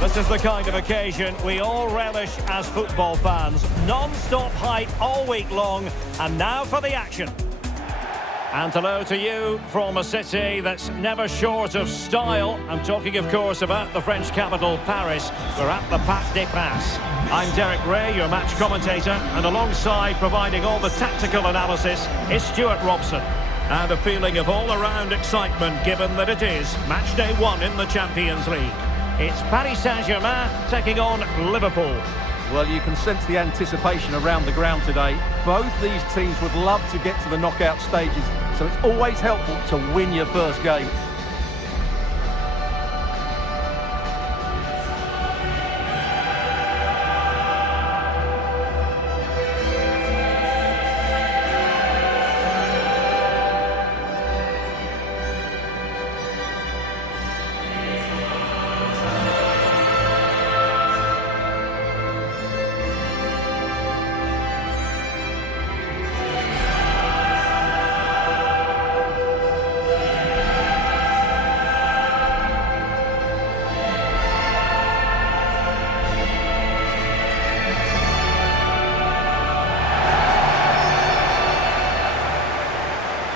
This is the kind of occasion we all relish as football fans. Non-stop hype all week long, and now for the action. And hello to you from a city that's never short of style. I'm talking, of course, about the French capital, Paris. We're at the Parc des Princes. I'm Derek Ray, your match commentator, and alongside providing all the tactical analysis is Stuart Robson. And a feeling of all-around excitement given that it is match day 1 in the Champions League. It's Paris Saint-Germain taking on Liverpool. Well, you can sense the anticipation around the ground today. Both these teams would love to get to the knockout stages, so it's always helpful to win your first game.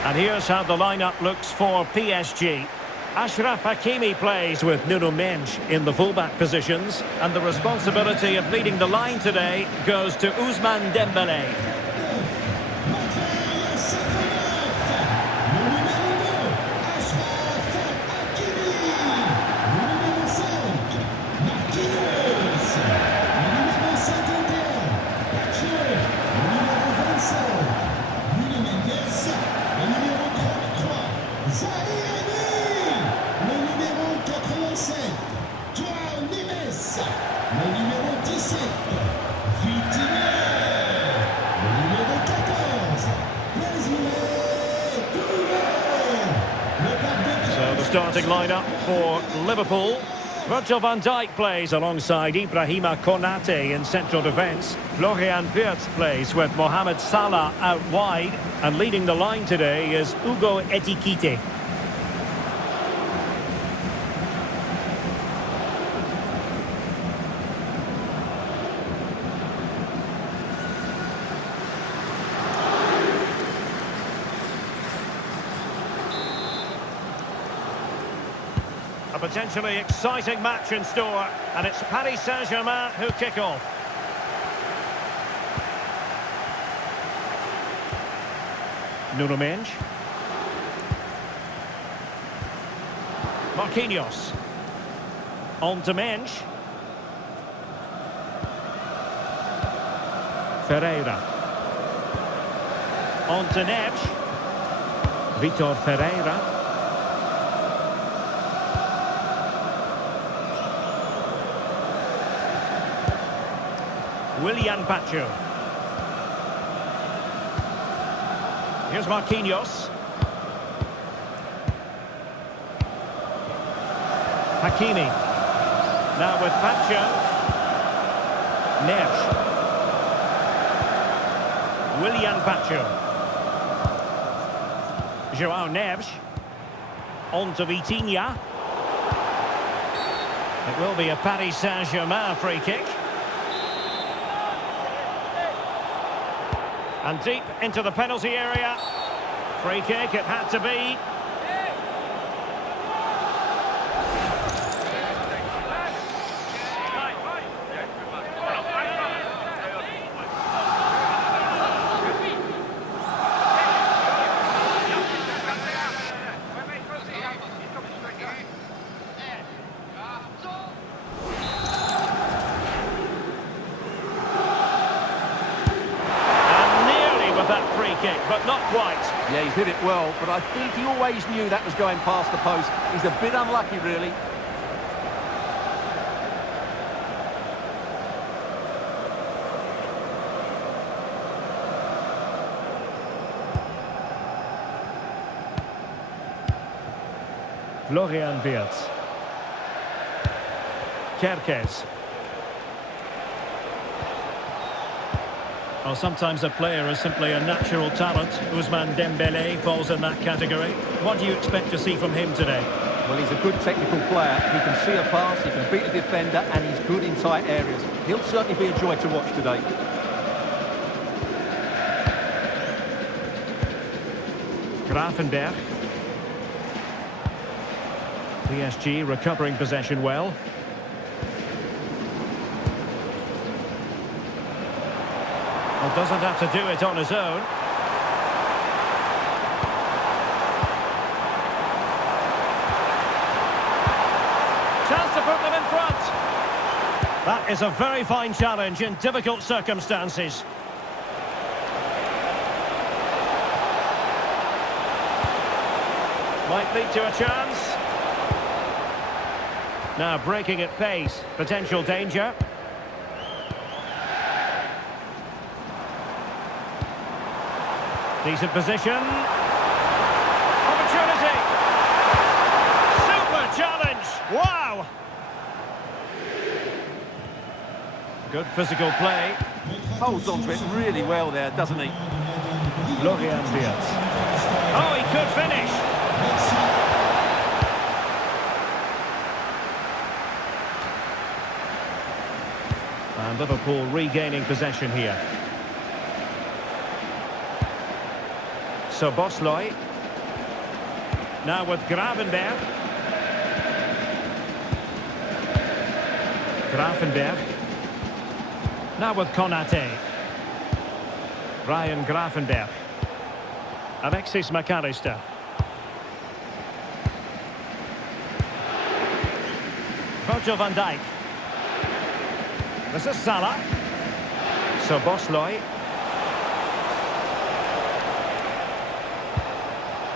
And here's how the lineup looks for PSG. Achraf Hakimi plays with Nuno Mendes in the fullback positions. And the responsibility of leading the line today goes to Ousmane Dembélé. So the starting lineup for Liverpool. Virgil van Dijk plays alongside Ibrahima Konate in central defence. Florian Wirtz plays with Mohamed Salah out wide. And leading the line today is Hugo Ekitike. A potentially exciting match in store, and it's Paris Saint-Germain who kick off. Nuno Mendes. Marquinhos. On to Mendes. Ferreira. On to Neves. Vitor Ferreira. Willian Pacho. Here's Marquinhos. Hakimi. Now with Pacho. Neves. Willian Pacho. Joao Neves. On to Vitinha. It will be a Paris Saint-Germain free kick. And deep into the penalty area. Free kick, it had to be. But not quite. Yeah, he's hit it well, but I think he always knew that was going past the post. He's a bit unlucky, really. Florian Wirtz. Kerkez. Well, sometimes a player is simply a natural talent. Ousmane Dembélé falls in that category. What do you expect to see from him today? Well, he's a good technical player. He can see a pass, he can beat a defender, and he's good in tight areas. He'll certainly be a joy to watch today. Grafenberg. PSG recovering possession well. Well, doesn't have to do it on his own. Chance to put them in front. That is a very fine challenge in difficult circumstances. Might lead to a chance. Now breaking at pace. Potential danger. Decent position. Opportunity. Super challenge. Wow. Good physical play. Holds on to it really well there, doesn't he? Florian Wirtz. Oh, he could finish. And Liverpool regaining possession here. So Bosloy. Now with Gravenberg. Grafenberg. Now with Konate. Ryan Grafenberg. Alexis McAllister. Virgil van Dijk. This is Salah. So Bosloy.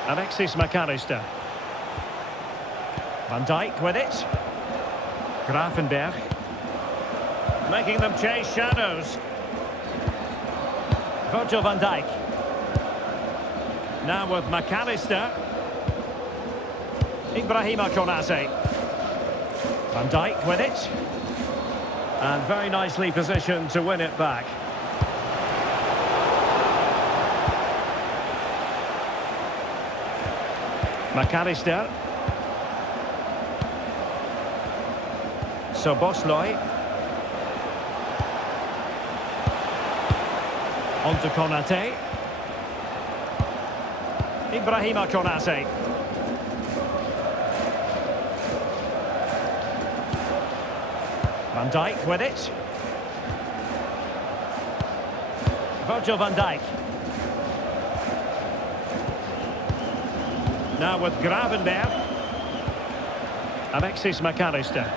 Alexis McAllister. Van Dijk with it. Grafenberg. Making them chase shadows. Virgil van Dijk. Now with McAllister. Ibrahima Konate. Van Dijk with it. And very nicely positioned to win it back. McAllister. So Bosloy. On to Konate. Ibrahima Konate. Van Dijk with it. Virgil van Dijk. Now with Gravenberg. Alexis McAllister.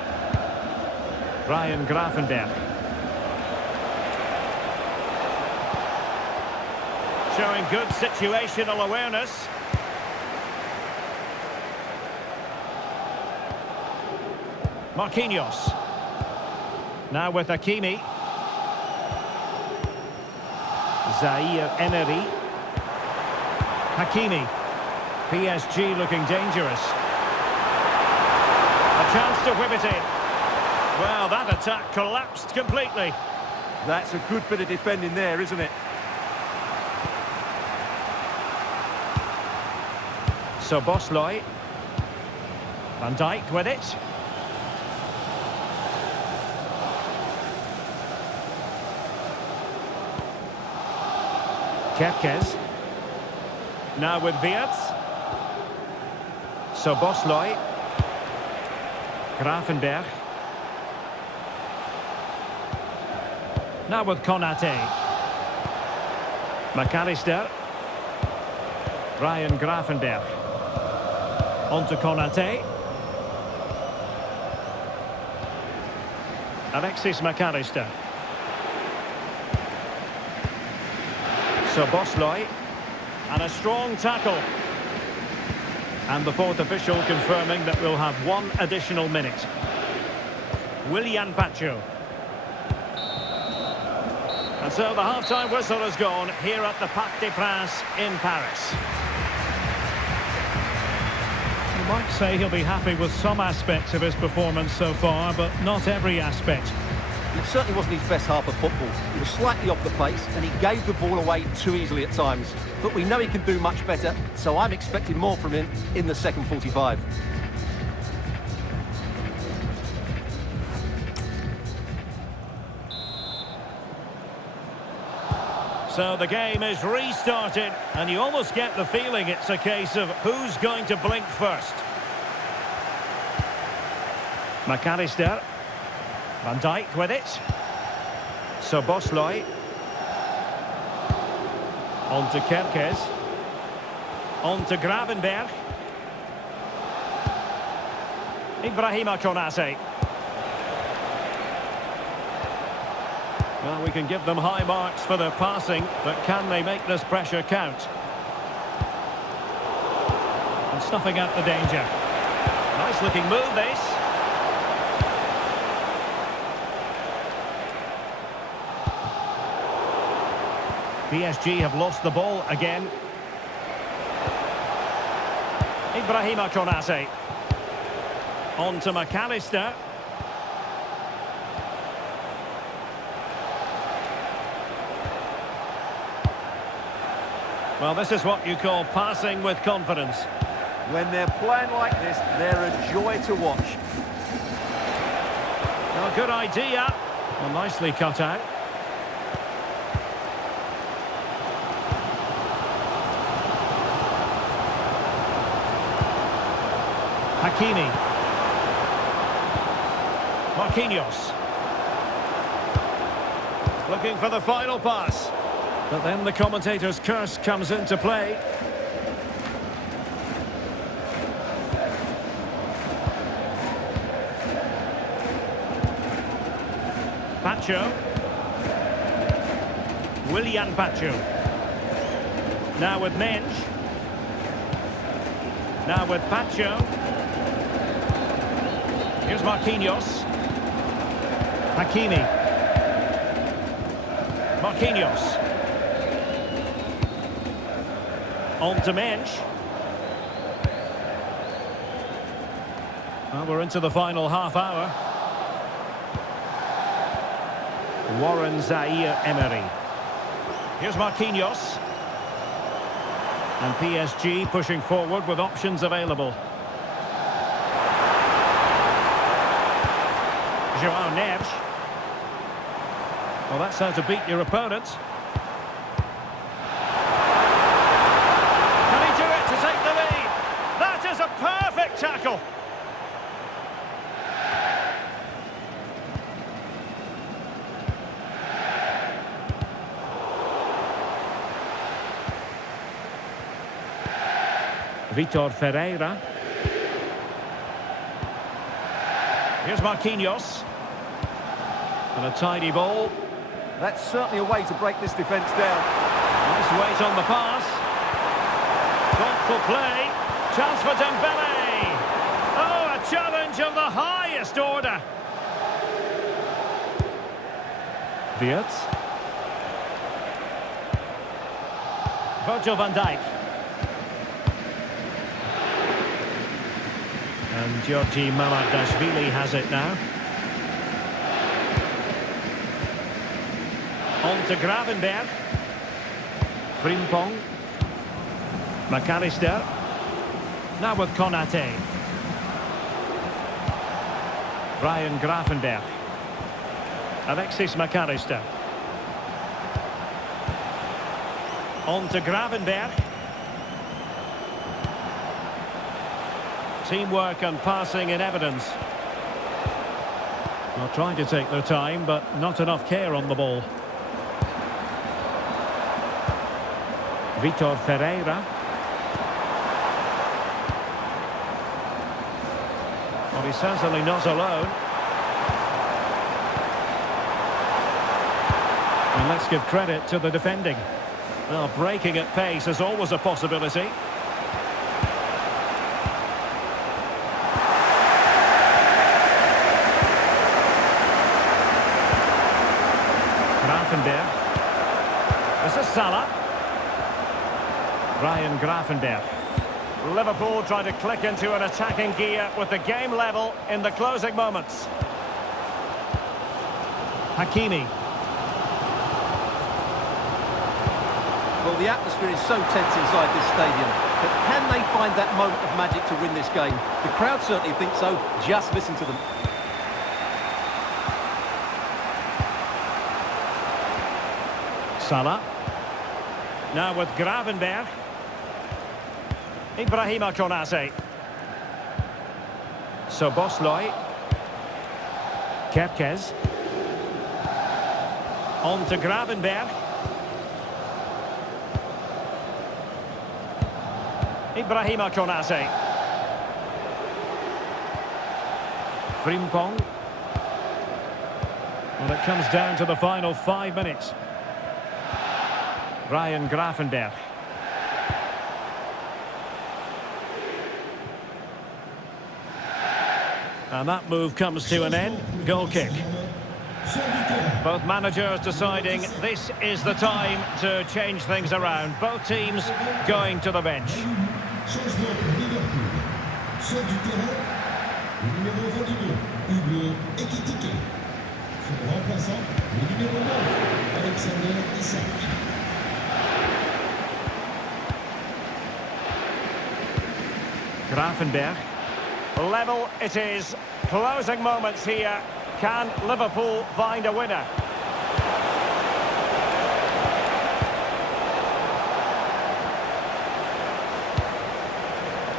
Ryan Grafenberg. Showing good situational awareness. Marquinhos. Now with Hakimi. Zaire Emery. Hakimi. PSG looking dangerous. A chance to whip it in. Well, that attack collapsed completely. That's a good bit of defending there, isn't it? So Bosloy. Van Dijk with it. Kerkez. Now with Wirtz. So Bosloy. Grafenberg. Now with Konate. McAllister. Ryan Grafenberg. On to Konate. Alexis McAllister. So Bosloy. And a strong tackle. And the fourth official confirming that we'll have one additional minute. Willian Pacho. And so the half-time whistle has gone here at the Parc des Princes in Paris. You might say he'll be happy with some aspects of his performance so far, but not every aspect. It certainly wasn't his best half of football. He was slightly off the pace and he gave the ball away too easily at times. But we know he can do much better, so I'm expecting more from him in the second 45. So the game is restarted, and you almost get the feeling it's a case of who's going to blink first. McAllister. Van Dijk with it. Szoboszlai. On to Kerkez. On to Gravenberch. Ibrahima Konate. Well, we can give them high marks for their passing, but can they make this pressure count? And snuffing out the danger. Nice looking move, this. PSG have lost the ball again. Ibrahima Konate. On to McAllister. Well, this is what you call passing with confidence. When they're playing like this, they're a joy to watch. Well, good idea. Well, nicely cut out. Hakimi. Marquinhos. Looking for the final pass. But then the commentator's curse comes into play. Pacho. Willian Pacho. Now with Mensch. Now with Pacho. Here's Marquinhos. Hakimi. Marquinhos. On to Mensch. Well, we're into the final half hour. Warren Zaire-Emery. Here's Marquinhos. And PSG pushing forward with options available. João Neves. Well, that's how to beat your opponent. Can he do it to take the lead? That is a perfect tackle. Vitor Ferreira. Here's Marquinhos. And a tidy ball. That's certainly a way to break this defence down. Nice weight on the pass. Thoughtful play. Chance for Dembele. Oh, a challenge of the highest order. Wirtz. Virgil van Dijk. And Georgi Mamardashvili has it now. On to Gravenberch. Frimpong. McAllister. Now with Konate. Ryan Gravenberch. Alexis McAllister. On to Gravenberch. Teamwork and passing in evidence. Well, trying to take their time, but not enough care on the ball. Vitor Ferreira. Well, he's certainly not alone. And let's give credit to the defending. Well, breaking at pace is always a possibility. Gravenberch. This is Salah. Ryan Gravenberch. Liverpool trying to click into an attacking gear with the game level in the closing moments. Hakimi. Well, the atmosphere is so tense inside this stadium, but can they find that moment of magic to win this game? The crowd certainly think so. Just listen to them. Salah. Now with Gravenberg. Ibrahima Konate. Soboslai. Kerkez. On to Gravenberg. Ibrahima Konate. Frimpong. Well, it comes down to the final 5 minutes. Ryan Gravenberg. And that move comes to an end. Goal kick. Both managers deciding this is the time to change things around. Both teams going to the bench. Gravenberg. Level it is. Closing moments here. Can Liverpool find a winner?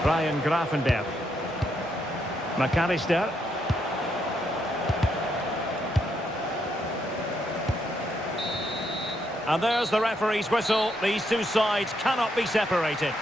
Ryan Gravenberg. McAllister. And there's the referee's whistle. These two sides cannot be separated.